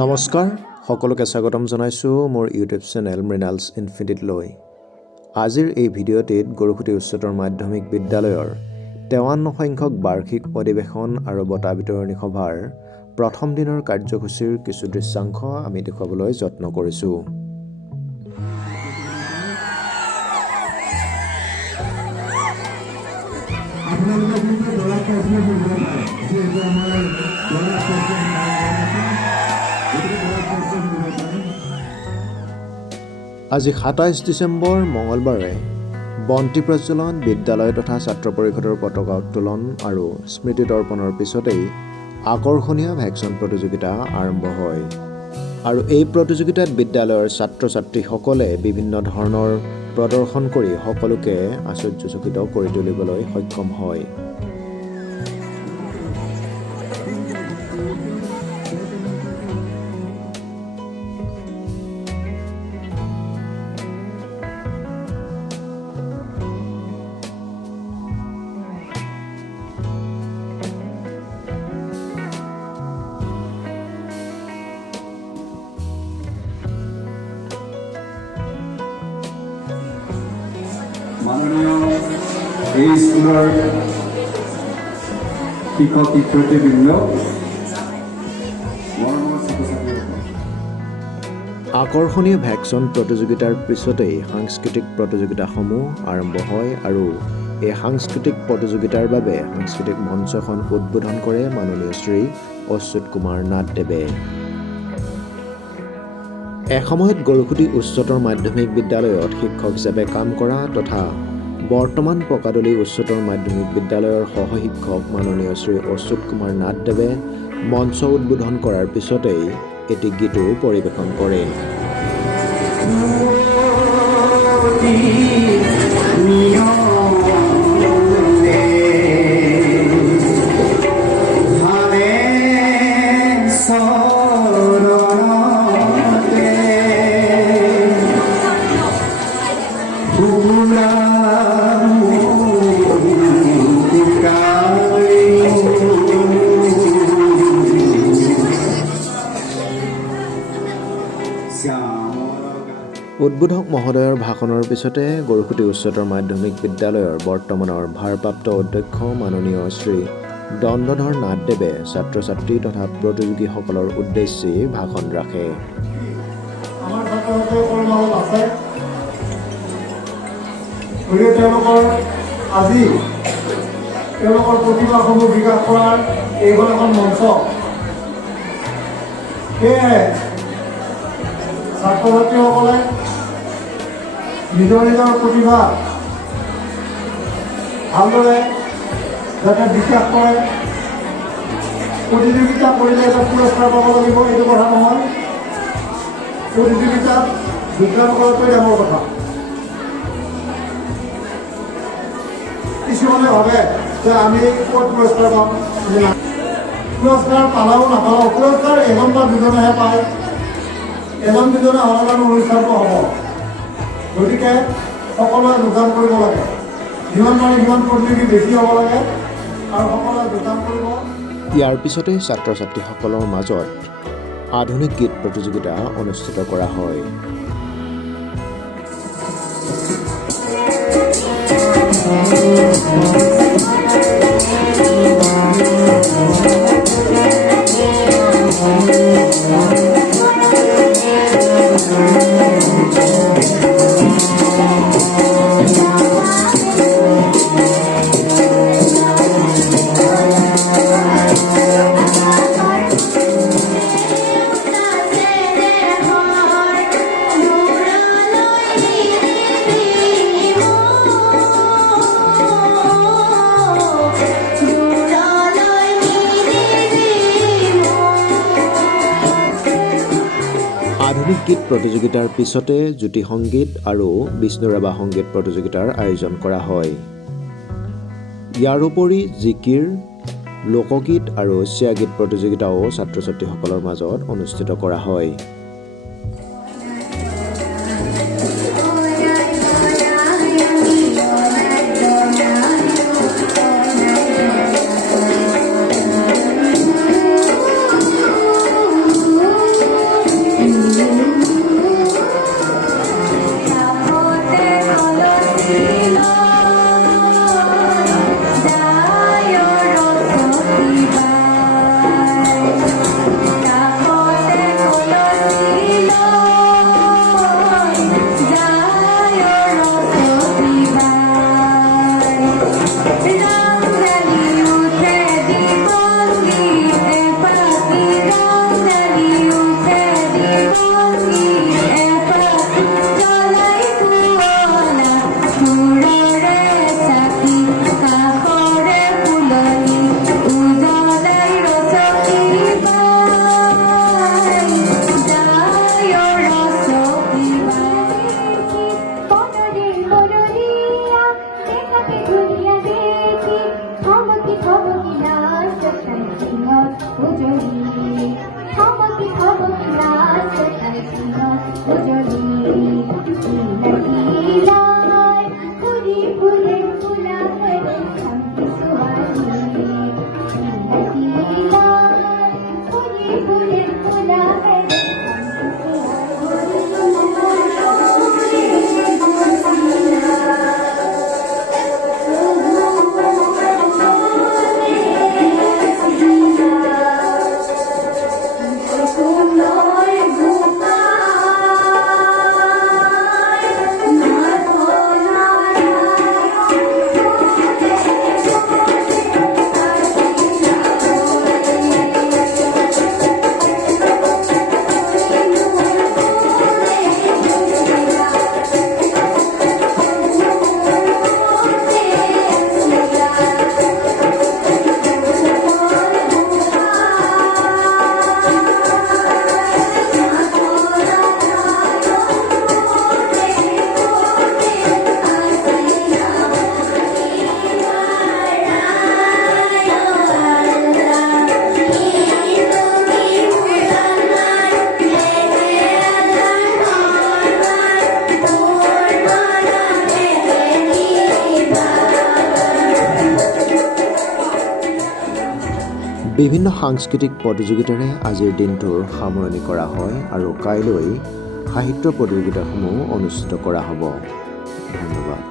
নমস্কাৰ সকলোকে স্বাগতম জনাইছো মোৰ ইউটিউব চেনেল মৃণালছ ইনফিনিটিলৈ। আজিৰ এই ভিডিঅ'টিত গৰুখুটি উচ্চতৰ মাধ্যমিক বিদ্যালয়ৰ 53 সংখ্যক বাৰ্ষিক অধিৱেশন আৰু বঁটা বিতৰণী সভাৰ প্ৰথম দিনৰ কাৰ্যসূচীৰ কিছু দৃশ্যাংশ আমি দেখুৱাবলৈ যত্ন কৰিছো। আজি 27 ডিচেম্বৰ মঙলবাৰে বন্তি প্ৰজ্বলন, বিদ্যালয় তথা ছাত্ৰ পৰিষদৰ পতাকা উত্তোলন আৰু স্মৃতি তৰ্পণৰ পিছতেই আকৰ্ষণীয় ভেকচন প্ৰতিযোগিতা আৰম্ভ হয়। আৰু এই প্ৰতিযোগিতাত বিদ্যালয়ৰ ছাত্ৰ ছাত্ৰীসকলে বিভিন্ন ধৰণৰ প্ৰদৰ্শন কৰি সকলোকে আশ্চৰ্যচকিত কৰি তুলিবলৈ সক্ষম হয়। মাননীয় এই স্কুলৰ শিক্ষক শিক্ষয়িত্ৰীবৃন্দ, আকৰ্ষণীয় ভেকচন প্ৰতিযোগিতাৰ পিছতেই সাংস্কৃতিক প্ৰতিযোগিতাসমূহ আৰম্ভ হয় আৰু এই সাংস্কৃতিক প্ৰতিযোগিতাৰ বাবে সাংস্কৃতিক মঞ্চখন উদ্বোধন কৰে মাননীয় শ্ৰী অচ্যুত কুমাৰ নাথদেৱে। এসময়ত গৰুখুটি উচ্চতৰ মাধ্যমিক বিদ্যালয়ত শিক্ষক হিচাপে কাম কৰা তথা বৰ্তমান পকাদলি উচ্চতৰ মাধ্যমিক বিদ্যালয়ৰ সহশিক্ষক মাননীয় শ্ৰী অচ্যুত কুমাৰ নাথদেৱে মঞ্চ উদ্বোধন কৰাৰ পিছতেই এটি গীতো পৰিৱেশন কৰে। উদ্বোধক মহোদয়ৰ ভাষণৰ পিছতে গৰুখুটি উচ্চতৰ মাধ্যমিক বিদ্যালয়ৰ বৰ্তমানৰ ভাৰপ্ৰাপ্ত অধ্যক্ষ মাননীয় শ্ৰী দণ্ডধৰ নাথদেৱে ছাত্ৰ ছাত্ৰী তথা প্ৰতিযোগীসকলৰ উদ্দেশ্যে ভাষণ ৰাখে। তেওঁলোকৰ প্ৰতিভাসমূহ বিকাশ কৰাৰ এইখন এখন মঞ্চ। সেয়েহে ছাত্ৰ ছাত্ৰীসকলে নিজৰ নিজৰ প্ৰতিভা ভালদৰে যাতে বিকাশ কৰে, প্ৰতিযোগিতা কৰিলে এটা পুৰস্কাৰ পাব লাগিব এইটো কথা নহয়, প্ৰতিযোগিতাত যোগদান কৰাটোৱে ডাঙৰ কথা। কিছুমানে ভাবে যে আমি ক'ত পুৰস্কাৰ পাম, পুৰস্কাৰ পালাও নাপালাও পুৰস্কাৰ এজন বা দুজনেহে পায়, এজন দুজনে হ'লে অনুষ্ঠানটো হ'ব। গতিকে সকলোৱে যোগদান কৰিব লাগে, যিমান পাৰে সিমান প্ৰতিযোগী বেছি হ'ব লাগে আৰু সকলোৱে যোগদান কৰিব। ইয়াৰ পিছতে ছাত্ৰ ছাত্ৰীসকলৰ মাজত আধুনিক গীত প্ৰতিযোগিতা অনুষ্ঠিত কৰা হয়। আধুনিক গীত প্ৰতিযোগিতাৰ পিছতে জ্যোতি সংগীত আৰু বিষ্ণুৰাভা সংগীত প্ৰতিযোগিতাৰ আয়োজন কৰা হয়। ইয়াৰ উপৰি জিকিৰ, লোকগীত আৰু চিয়া গীত প্ৰতিযোগিতাও ছাত্ৰ ছাত্ৰীসকলৰ মাজত অনুষ্ঠিত কৰা হয়। বিভিন্ন সাংস্কৃতিক প্ৰতিযোগিতাৰে আজিৰ দিনটোৰ সামৰণি কৰা হয় আৰু কাইলৈ সাহিত্য প্ৰতিযোগিতাসমূহ অনুষ্ঠিত কৰা হ'ব। ধন্যবাদ।